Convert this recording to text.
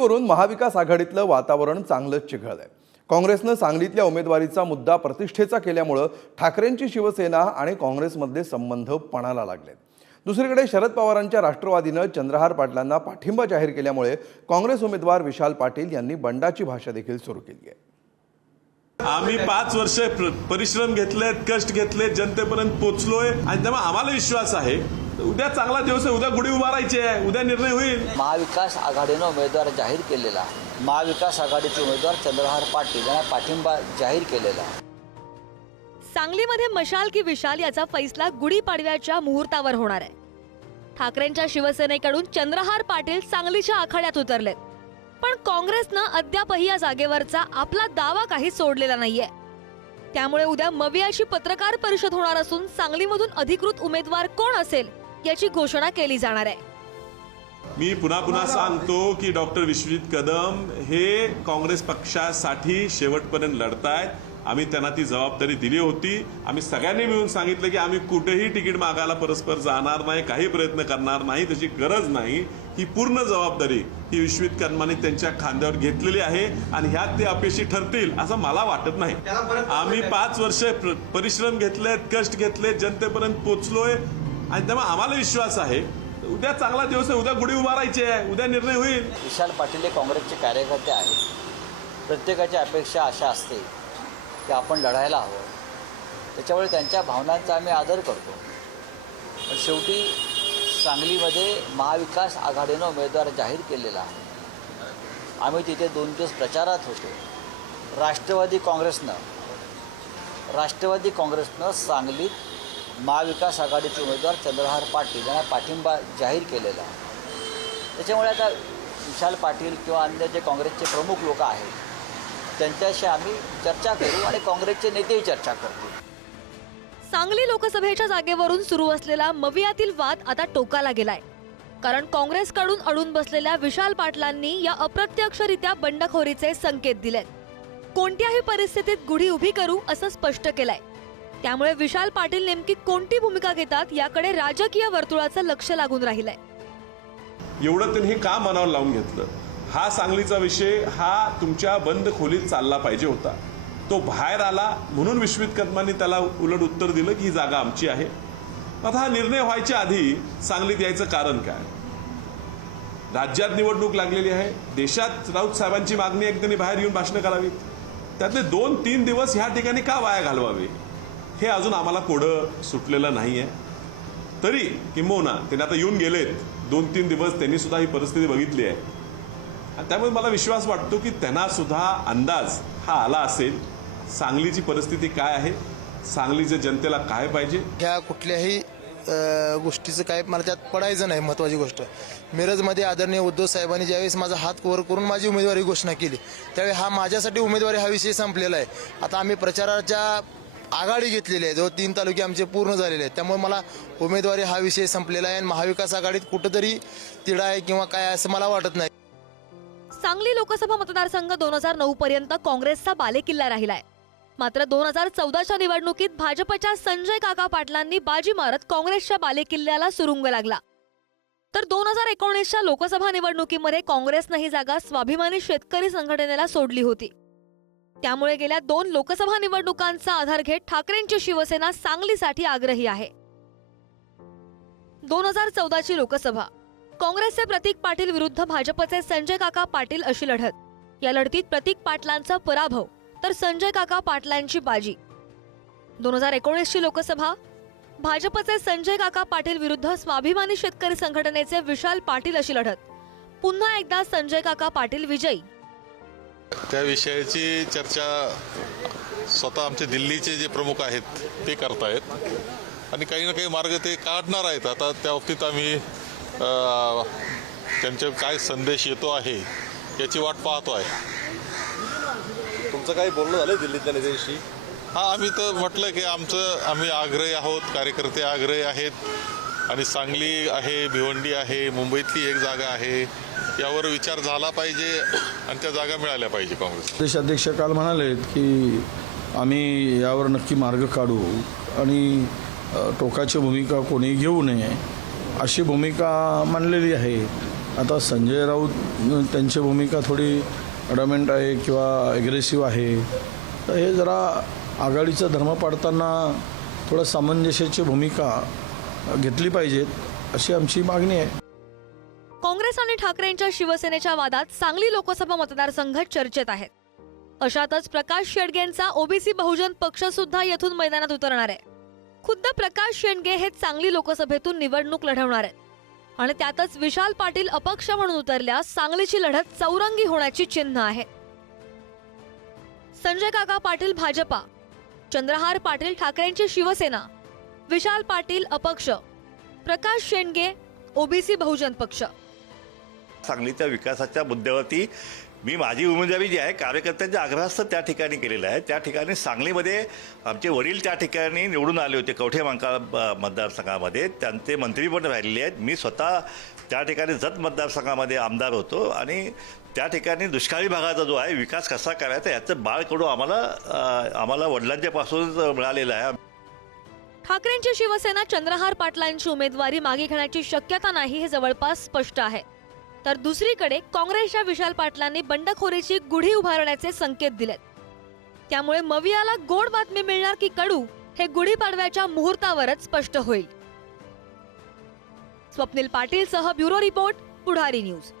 सांगलीवरून महाविकास आघाडीतलं वातावरण चांगलंच चिघळलंय. काँग्रेसनं सांगलीतल्या उमेदवारीचा मुद्दा प्रतिष्ठेचा केल्यामुळं ठाकरेंची शिवसेना आणि काँग्रेसमधले संबंध पणाला लागले दुसरीकडे शरद पवारांच्या राष्ट्रवादीनं चंद्रहार पाटलांना पाठिंबा जाहीर केल्यामुळे काँग्रेस उमेदवार विशाल पाटील यांनी बंडाची भाषा देखील सुरू केली आहे. आम्ही पाच वर्ष परिश्रम घेतलेत कष्ट घेतले जनतेपर्यंत पोहोचलोय आणि त्यामुळे आम्हाला विश्वास आहे उद्या चांगला दिवस आहे उद्या गुढी उभारायची आहे उद्या निर्णय होईल. महाविकास आघाडीनं उमेदवार जाहीर केलेला. महाविकास आघाडीचे उमेदवार चंद्रहार पाटील यांना पाठिंबा जाहीर केलेला. सांगलीमध्ये मशाल की विशाल याचा फैसला गुढीपाडव्याच्या मुहूर्तावर होणार आहे. ठाकरेंच्या शिवसेनेकडून चंद्रहार पाटील सांगलीच्या आखाड्यात उतरलेत. पण काँग्रेसनं अद्यापही या जागेवरचा आपला दावा काही सोडलेला नाहीये. त्यामुळे उद्या मवियाची पत्रकार परिषद होणार असून सांगलीमधून अधिकृत उमेदवार कोण असेल? याची घोषणा केली जाणार आहे. मी पुन्हा पुन्हा सांगतो की डॉक्टर विश्वजित कदम हे काँग्रेस पक्षासाठी शेवटपर्यंत लढतायत. आम्ही त्यांना ती जबाबदारी दिली होती. आम्ही सगळ्यांनी मिळून सांगितलं की आम्ही कुठेही तिकीट मागायला परस्पर जाणार नाही काही प्रयत्न करणार नाही त्याची गरज नाही. ही पूर्ण जबाबदारी ही विश्वजित कदमाने त्यांच्या खांद्यावर घेतलेली आहे आणि ह्यात ते अपयशी ठरतील असं मला वाटत नाही. आम्ही पाच वर्ष प्र- परिश्रम घेतलेत कष्ट घेतले जनतेपर्यंत पोहोचलोय आणि त्यामुळे आम्हाला विश्वास आहे. उद्या चांगला दिवस आहे उद्या गुढी उभारायची आहे उद्या निर्णय होईल. विशाल पाटील हे काँग्रेसचे कार्यकर्ते आहेत. प्रत्येकाची अपेक्षा अशा असते की आपण लढायला हवं. त्याच्यामुळे त्यांच्या भावनांचा आम्ही आदर करतो. पण शेवटी सांगलीमध्ये महाविकास आघाडीनं उमेदवार जाहीर केलेला आहे. आम्ही तिथे दोन दिवस प्रचारात होतो. राष्ट्रवादी काँग्रेसनं राष्ट्रवादी काँग्रेसनं सांगलीत महाविकास आघाडीचे उमेदवार चंद्रहार पाटील यांना पाठिंबा जाहीर केलेला आहे. त्याच्यामुळे आता विशाल पाटील किंवा अन्य जे काँग्रेसचे प्रमुख लोक आहेत त्यांच्याशी आम्ही चर्चा करू आणि काँग्रेसचे नेतेही चर्चा करतील. सांगली लोकसभेच्या जागेवरून सुरू असलेला मवियातील वाद आता टोकाला गेलाय. कारण काँग्रेसकडून अडून बसलेल्या विशाल पाटलांनी या अप्रत्यक्षरित्या बंडखोरीचे संकेत दिलेत. कोणत्याही परिस्थितीत गुढी उभी करू असं स्पष्ट केलंय. त्यामुळे विशाल पाटील नेमकी कोणती भूमिका घेतात याकडे राजकीय वर्तुळाचं लक्ष लागून राहिलंय. एवढं त्यांनी का मनावर लावून घेतलं? हा सांगलीचा विषय हा तुमच्या बंद खोलीत चालला पाहिजे होता. तो बाहेर आला म्हणून विश्वित कदमांनी त्याला उलट उत्तर दिलं की ही जागा आमची आहे. आता हा निर्णय व्हायच्या आधी सांगलीत यायचं कारण काय? राज्यात निवडणूक लागलेली आहे. देशात राऊत साहेबांची मागणी एकदानी बाहेर येऊन भाषणं करावीत. त्यातले दोन तीन दिवस ह्या ठिकाणी का वाया घालवावे? हे अजून आम्हाला कोडं सुटलेलं नाही आहे तरी किंबहुना त्यांनी आता येऊन गेलेत. दोन तीन दिवस त्यांनी सुद्धा ही परिस्थिती बघितली आहे. त्यामुळे मला विश्वास वाटतो की त्यांना सुद्धा अंदाज हा आला असेल सांगलीची परिस्थिती काय आहे सांगलीच्या जनतेला काय पाहिजे? ह्या कुठल्याही गोष्टीचं काय मला त्यात पडायचं नाही महत्त्वाची गोष्ट. मिरजमध्ये आदरणीय उद्धव साहेबांनी ज्यावेळेस माझा हात वर करून माझी उमेदवारी घोषणा केली त्यावेळी हा माझ्यासाठी उमेदवारी हा विषय संपलेला आहे. आता आम्ही प्रचाराच्या आघाडी घेतलेली आहे. जवळ तीन तालुके आमचे पूर्ण झालेले आहेत. त्यामुळे मला उमेदवारी हा विषय संपलेला आहे आणि महाविकास आघाडीत कुठंतरी तिढा आहे किंवा काय असं मला वाटत नाही. सांगली लोकसभा मतदारसंघ दोन हजार नऊ पर्यंत काँग्रेसचा बालेकिल्ला राहिलाय. मात्र दोन हजार चौदाच्या निवडणुकीत भाजपच्या संजय काका पाटलांनी बाजी मारत काँग्रेसच्या बालेकिल्ल्याला सुरुंग लागला. तर दोन हजार एकोणीसच्या लोकसभा निवडणुकीमध्ये काँग्रेसनं ही जागा स्वाभिमानी शेतकरी संघटनेला सोडली होती. त्यामुळे गेल्या दोन लोकसभा निवडणुकांचा आधार घेत ठाकरेंची शिवसेना सांगलीसाठी आग्रही आहे. दोन हजार चौदाची लोकसभा. काँग्रेसचे प्रतीक पाटील विरुद्ध भाजपचे संजय काका पाटील अशी लढत. या लढतीत प्रतीक पाटलांचा पराभव तर संजय काका पाटलांची बाजी. दोन हजार एकोणीसची लोकसभा. भाजपचे संजय काका पाटील विरुद्ध स्वाभिमानी शेतकरी संघटनेचे विशाल पाटील अशी लढत. पुन्हा एकदा संजय काका पाटील विजयी. त्या विषयाची चर्चा स्वतः आमचे दिल्लीचे जे प्रमुख आहेत ते करतायत. आणि काही ना काही मार्ग ते काढणार आहेत. आता त्या बाबतीत आम्ही अ, त्यांचे काय संदेश येतो आहे याची वाट पाहतो आहे. तुमचं काही बोलणं झालं दिल्लीतल्या नेत्यांशी? हा आम्ही तर म्हटलं की आमचं आम्ही आग्रही आहोत कार्यकर्ते आग्रही आहेत. आणि सांगली आहे भिवंडी आहे मुंबईतली एक जागा आहे. यावर विचार झाला पाहिजे आणि त्या जागा मिळाल्या पाहिजे काँग्रेस देशाध्यक्ष काल म्हणाले की आम्ही यावर नक्की मार्ग काढू आणि टोकाची भूमिका कोणी घेऊ नये अशी भूमिका मांडलेली आहे. आता संजय राऊत त्यांची भूमिका थोडी अडमेंट आहे किंवा ॲग्रेसिव्ह आहे. तर हे जरा आघाडीचा धर्म पाडताना थोडं सामंजस्याची भूमिका घेतली पाहिजेत अशी आमची मागणी आहे. काँग्रेस आणि ठाकरेंच्या शिवसेनेच्या वादात सांगली लोकसभा मतदारसंघ चर्चेत आहेत. अशातच प्रकाश शेडगेंचा ओबीसी बहुजन पक्ष सुद्धा येथून मैदानात उतरणार आहे. खुद्द प्रकाश शेंडगे हे सांगली लोकसभेतून निवडणूक लढवणार आहेत. आणि त्यातच विशाल पाटील अपक्ष म्हणून उतरल्यास सांगलीची लढत चौरंगी होण्याची चिन्ह आहे. संजय काका पाटील भाजपा चंद्रहार पाटील ठाकरेंची शिवसेना विशाल पाटील अपक्ष प्रकाश शेंडगे ओबीसी बहुजन पक्ष. सांगलीच्या विकासाच्या मुद्द्यावरती मी माझी उमेदवारी जी आहे कार्यकर्त्यांच्या आग्रहास्तव त्या ठिकाणी केलेलं आहे. त्या ठिकाणी सांगलीमध्ये आमचे वडील त्या ठिकाणी निवडून आले होते कवठे मांकाळ मतदारसंघामध्ये. त्यांचे मंत्री पण राहिलेले आहेत. मी स्वतः त्या ठिकाणी जत मतदारसंघामध्ये आमदार होतो आणि त्या ठिकाणी दुष्काळी भागाचा जो आहे विकास कसा करायचा याचं बाळकडू आम्हाला आम्हाला वडिलांच्यापासूनच मिळालेलं आहे. ठाकरेंची शिवसेना चंद्रहार पाटलांची उमेदवारी मागे घेण्याची शक्यता नाही हे जवळपास स्पष्ट आहे. तर दुसरीकडे काँग्रेसच्या विशाल पाटलांनी बंडखोरीची गुढी उभारण्याचे संकेत दिलेत. त्यामुळे मवियाला गोड बातमी मिळणार की कडू हे गुढीपाडव्याच्या मुहूर्तावरच स्पष्ट होईल. स्वप्नील पाटील सह ब्युरो रिपोर्ट पुढारी न्यूज.